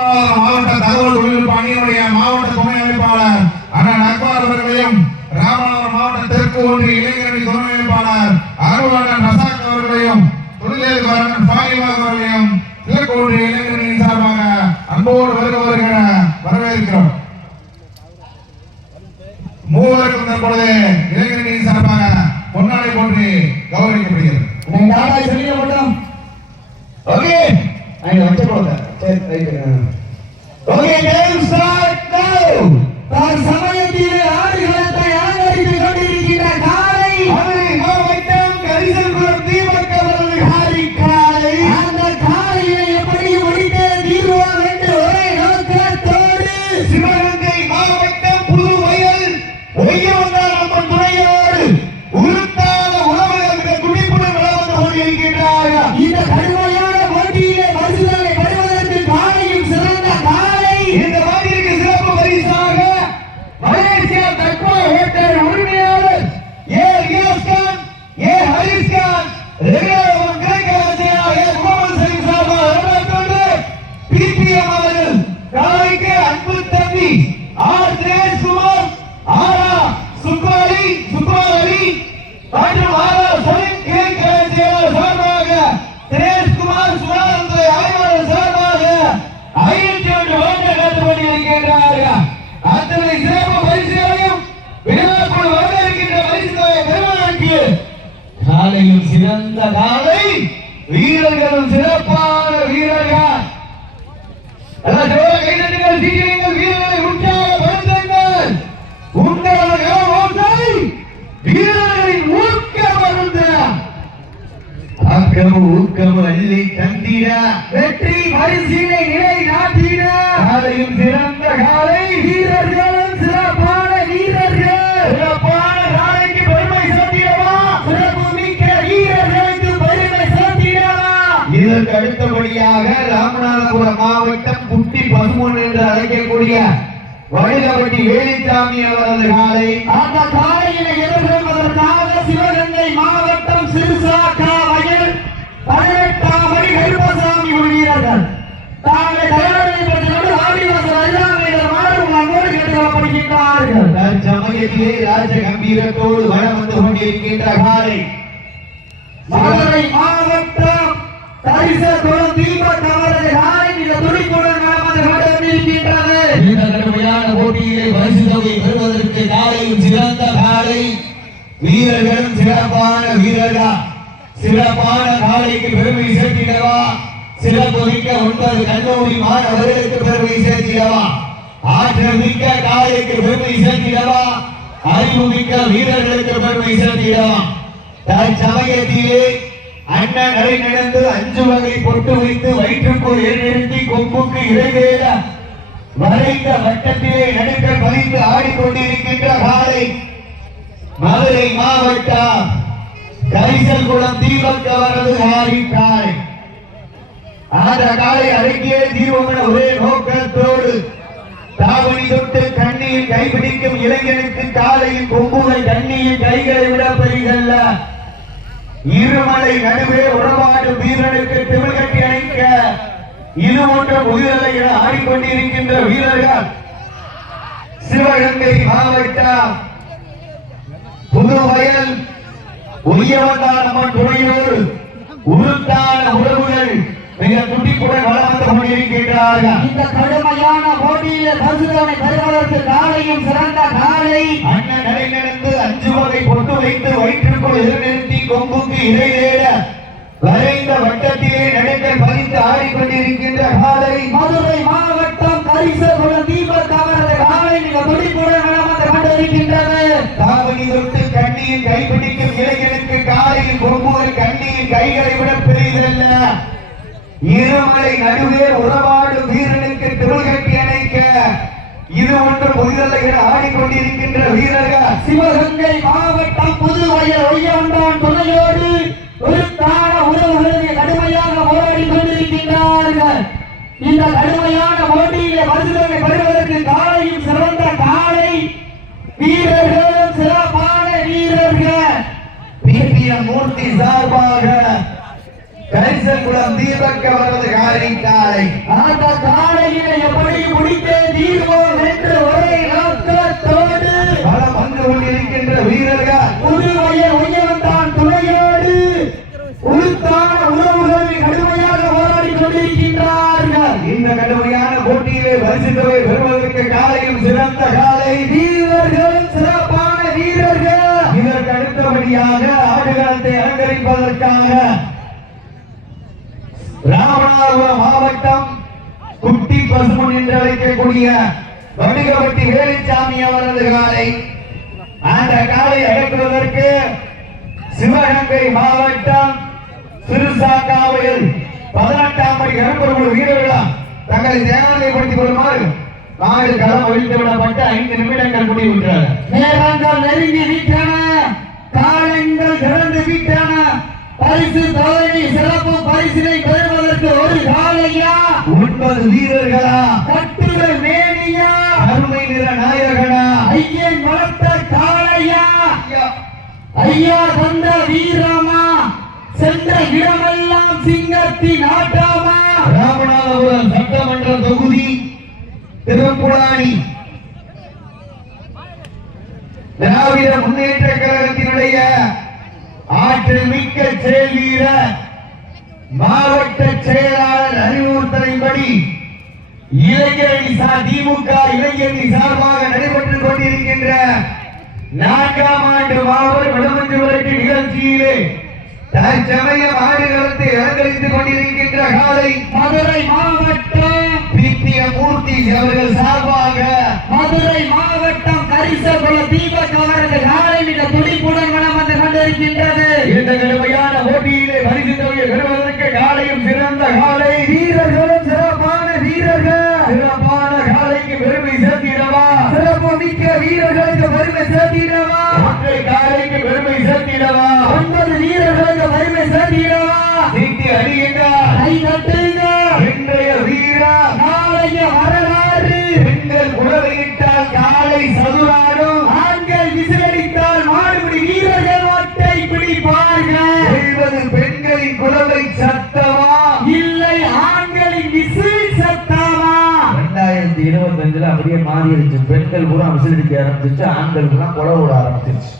மாவட்ட தகவல் தொழில்நுட்ப அணியினுடைய மாவட்ட துணை அமைப்பாளர் அண்ணன் அக்பர் அவர்களையும் ராமநாதபுரம் மாவட்ட தெற்கு ஒன்றிய இளைஞரணி துணை அமைப்பாளர் அருளாளர் ரசாக் அவர்களையும் தொழிலதிபர் பாலிமா அவர்களையும் தெற்கு ஒன்றிய இளைஞரணியின் சார்பாக அன்போடு வருக வருகிற வரவேற்கிறோம். மூவருக்கும் தற்பொழுது இளைஞரணியின் சார்பாக பொன்னாடை போன்று கௌரவிக்கப்படுகிறது. ஓகே. அங்க வச்ச சரி ரைட் ஓகே டைம் ஸ்டார்ட் காலையில் சிறந்த காலை வீரர்களும் சிறப்பான வீரர்கள். வீரர்களை உற்சாகப்படுத்துங்கள். உங்களது வீரர்களின் ஊக்க ஆக்கம் ஊக்கம் அள்ளி தந்திட. வெற்றி நிலை நாட்டிட காலையும் சிறந்த காலை வீரர்களும் சிறப்பான இதற்கு அடுத்தபடியாக ராமநாதபுரம் மாவட்டம் குட்டி பசுமன் என்று அழைக்கக்கூடிய வழுதப்பட்டி வேலுச்சாமி அவரது காலை. அந்த காலையினை எதிர்கொள்வதற்காக சிவகங்கை மாவட்டம் சிறுசாக்கா வயல் பதினெட்டாம் வழி கருப்பசாமி வீரர்கள் தாங்கள் தயாரிப்பதோடு ஆதிவாசல் அல்லாமையில் மாறும் அங்கோடு கேட்டுக்கொள்ளப்படுகின்றார்கள். தற்சமயத்திலே ராஜ கம்பீரத்தோடு வளம் வந்து கொண்டிருக்கின்ற காலை. மதுரை மாவட்டம் தரிசகுளம் தீபக் அவரது காலை மிக துடிப்புடன் நமது கொண்டிருக்கின்றது இந்த கடுமையான போட்டியிலே பரிசு தொகை பெறுவதற்கு காலையும் சிறந்த காலை. வீரர்களும் சிறப்பான வீரர்களா? சிறப்பான காலைக்கு பெருமை சேர்த்திடவா? சிறப்பு மிக்க ஒன்பது கல்லூரி மாணவர்களுக்கு பெருமை சேர்த்திடவா? ஆற்றல் மிக்க காலைக்கு பெருமை சேர்த்திடவா? அறிவு மிக்க வீரர்களுக்கு பெருமை சேர்த்திடவா? தற்சமயத்திலே அண்ணன் நடை நடந்து அஞ்சு வகை பொட்டு வைத்து வயிற்றுக்குள் நிறுத்தி கொம்புக்கு இடைவேல வரைந்த வட்டத்திலே நடுக்க பதித்து ஆடிக்கொண்டிருக்கின்ற காலை மதுரை மாவட்டம் கரிசல் குளம் தீபக் அவரது ஆரி காலை அந்த காலை அடங்கிய தீபமன ஒரே நோக்கத்தோடு தாவணி தொட்டு கண்ணியில் கைபிடிக்கும் இளைஞனுக்கு காலையில் கொம்புகள் கண்ணியில் கைகளை விட பெரிதல்ல. இருமலை நடுவே உறவாடும் வீரனுக்கு திமிழ்கட்டி அணைக்க இது போன்ற முதிரலை என ஆடிக்கொண்டிருக்கின்ற வீரர்கள் சிவகங்கை மாவட்டம் புதுவயல் உயவந்தான அம்மன் துணையோடு உருத்தான உறவுகள் மிக துடிப்புடன் வளம் வந்து கொண்டிருக்கின்றார்கள். இந்த கடுமையான போட்டியில பரிசுகளை பெறுவதற்கு காலையும் சிறந்த காலை. அண்ணன் கொம்புக்கு இறை தேட வரைந்த வட்டத்திலே நடுங்கள் பதித்து ஆடிக்கொண்டிருக்கின்ற காதலை மதுரை மாவட்டம் கரிசகுளம் தீபக் அவரது காலை மிக துடிப்புடன் கொண்டிருக்கின்றது. தாவணி தொட்டு கைப்பிடிக்கும் இளைஞனுக்கு காலையில் கைகளை விட பெரியதல்ல இருமலை நடுவே உறவாடும் வீரனுக்கு திருகட்டி அணைக்க இது ஒன்று புதிதல்ல என ஆடிக்கொண்டிருக்கின்ற வீரர்கள் சிவகங்கை மாவட்டம் புதுவயல் ஒய்யவந்தான் துணையோடு தான உறவுகளுக்கு கடுமையாக போராடி கொண்டிருக்கின்றார்கள். இந்த கடுமையான போட்டியிலே பரிசுகளை பெறுவதற்கு காலையும் சிறந்த காலை வீரர்களும் சிறப்பான வீரர்கள். மூர்த்தி சார்பாக கரிசல்குளம் தீபக் அவரது காலை காலை. அந்த காலையிலே இந்த கடுமையான போட்டியிலே பரிசு தொகை பெறுவதற்கு காலையும் சிறந்த காலை வீரர்களும் சிறப்பான வீரர்கள் இதற்கு அடுத்தபடியாக ஆடுகளத்தை அலங்கரிப்பதற்காக ராமநாதபுரம் மாவட்டம் குட்டி பசுமன் என்று அழைக்கக்கூடிய வடுகப்பட்டி வேலுச்சாமி அவரது காலை. அந்த காலை அடக்குவதற்கு சிவகங்கை மாவட்டம் சிறுசாக்காவையில் பதினெட்டாம் படி கருப்பொருள் வீரர்களா தங்களை தேவாலயப்படுத்திக் கொள்ளுமாறு மாடு களம் ஒழித்து விடப்பட்டு ஐந்து நிமிடங்கள் முடிவுற்றார் நேரங்கள் நெருங்கி விட்டன காலங்கள் கடந்து விட்டன. பரிசு தலைவி சிறப்பு பரிசினை பெறுவதற்கு ஒரு காலையா? ஒன்பது வீரர்களா? கட்டுரை மேனியா? அருமை நிற நாயகனா? ஐயன் வளர்த்த காளையா? ஐயா. தந்த வீரமா? சென்ற இடமெல்லாம் சிங்கத்தின் ஆட்டமா ராமநாதபுரம் சட்டமன்ற தொகுதி திருப்புலானி திராவிட முன்னேற்ற கழகத்தினுடைய ஆற்றல் மிக்க செயல் வீரர் மாவட்ட செயலாளர் அறிவுறுத்தலின்படி இளைஞரணி சா திமுக இளைஞரணி சார்பாக நடைபெற்றுக் கொண்டிருக்கின்ற நான்காம் ஆண்டு மாவட்ட விடுமஞ்சு விரட்டு நிகழ்ச்சியிலே தற்சமய மாநிலத்தை அலங்கரித்துக் கொண்டிருக்கின்ற காலை மதுரை மாவட்டம் பித்திய மூர்த்தி அவர்கள் சார்பாக மதுரை மாவட்டம் கரிசகுல தீபக் அவரது காலை மிக துடிப்புடன் மனம் வந்து கொண்டிருக்கின்றது. இந்த கடுமையான போட்டியிலே பரிசு தொகையை பெறுவதற்கு காலையும் சிறந்த காலை. வீரர்களும் சிறப்பான வீரர்கள். சிறப்பான காலைக்கு பெருமை சேர்த்திடவா? சிறப்பு மிக்க வீரர்களுக்கு பெருமை சேர்த்திடவா? காலைக்கு பெருமை சேர்த்திடவா? ஒன்பது வீரர்களுக்கு பெருமை சேர்த்திடவா? நீட்டி அடியுங்கள் கை தட்டுங்க. இன்றைய வீரா நாளைய வரலாறு. பெண்கள் குழவையிட்டால் மாறிடுச்சு பெண்கள் பூரா விசிலடிக்க ஆரம்பிச்சிச்சு ஆண்கள் பூரா கொலை விட ஆரம்பிச்சிருச்சு.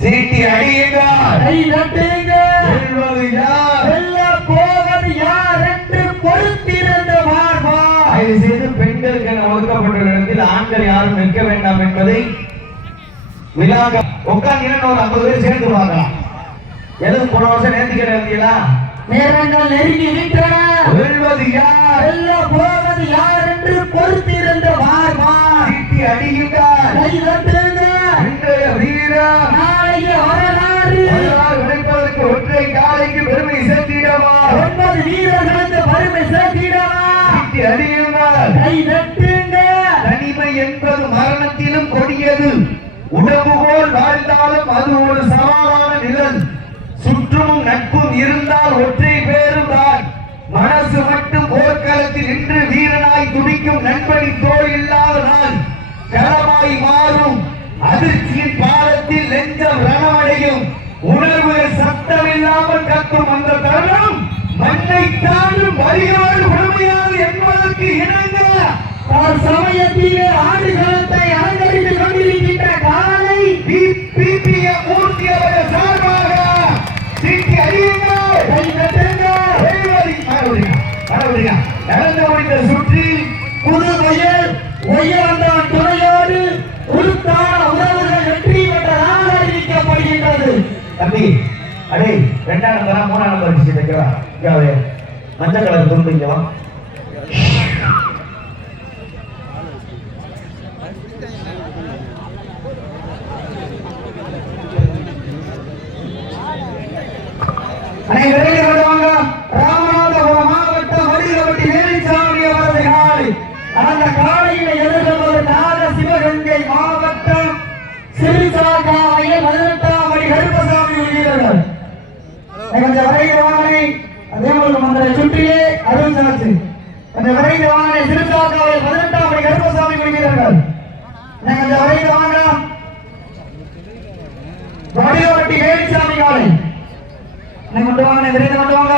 சீட்டி அடியுங்கள். கை தட்டுங்க வெல்வது யார் வெல்ல போவது யார் என்று பொறுத்திருந்து பார்ப்பா தயவு செய்து பெண்களுக்கு என ஒதுக்கப்பட்டுள்ள இடத்தில் ஆண்கள் யாரும் நிற்க வேண்டாம் என்பதை விழாக்க உட்காந்து ஒரு ஐம்பது பேர் சேர்ந்து பார்க்கலாம். எதுவும் போன வருஷம் நேர்த்திக்கிற இருந்தீங்களா நேரங்கள் நெருங்கி விட்டன வெல்வது யார்? வெல்ல போவது யார் என்று பொறுத்திருந்து பார்ப்பா தட்டுங்க இன்றைய வீரம். நாளைய வரலாறு. வரலாறு உடைப்பதற்கு ஒற்றை காலைக்கு பெருமை சேர்த்திடவா ஒன்பது வீரர்களுக்கு பெருமை சேர்த்திடவா சீட்டி அடியுங்கள். கை தட்டுங்க தனிமை என்பது மரணத்திலும் கொடியது. உணவு போல் வாழ்ந்தாலும் அது ஒரு சவாலான நிழல். சுற்றும் நட்பும் இருந்தால் ஒற்றை பேரும் தான் மனசு மட்டும் போர்க்களத்தில் நின்று வீரனாய் துடிக்கும் நான் களமாய் மாறும். அதிர்ச்சியின் பாலத்தில் நெஞ்சம் ரணமடையும். உணர்வுகள் சத்தம் இல்லாமல் கத்தும் அந்த தருணம் மண்ணை தாண்டும் வரியோடு உடமையாது என்பதற்கு இணங்க சமயத்திலே ஆடுகளத்தை அலங்கரித்துக் கொண்டிருக்கின்ற காலை பிபிய மூர்த்தி அவர்கள் சார்பாக சீட்டி அறியுங்கள் கை தட்டுங்க வெல்வதி மறுபடியும் மறுபடியும் நடந்து முடிந்த சுற்றில் புது முயல் உயர்ந்தான் துணையோடு உருத்தான உறவுகள் வெற்றி பெற்றதாக அறிவிக்கப்படுகின்றது தம்பி அடே ரெண்டாம் நம்பரா மூணாம் நம்பர் அடிச்சு தைக்கிறா இங்கே மஞ்சள் கலர் துண்டு இங்க வா. அனைவரையும் வருவாங்க ராமநாதபுரம் மாவட்டம் வடிகப்பட்டி வேலுச்சாமி அவரது காலை அந்த காலையில எதிர்கொள்வது நாக சிவகங்கை மாவட்டம் சிறுசாக்காவையில் பதினெட்டாம் அடி கருப்பசாமி வீரர்கள் கொஞ்சம் வரைகிற வாங்கனை அதே போல மந்திர சுற்றிலே அருள் சாட்சி கொஞ்சம் வரைகிற வாங்கனை பதினெட்டாம் அடி கருப்பசாமி வீரர்கள் கொஞ்சம் வரைகிற வாங்க வடிவட்டி வேலுச்சாமி காலை. நீ கொண்டு வாங்க? விரைந்து கொண்டு வாங்க.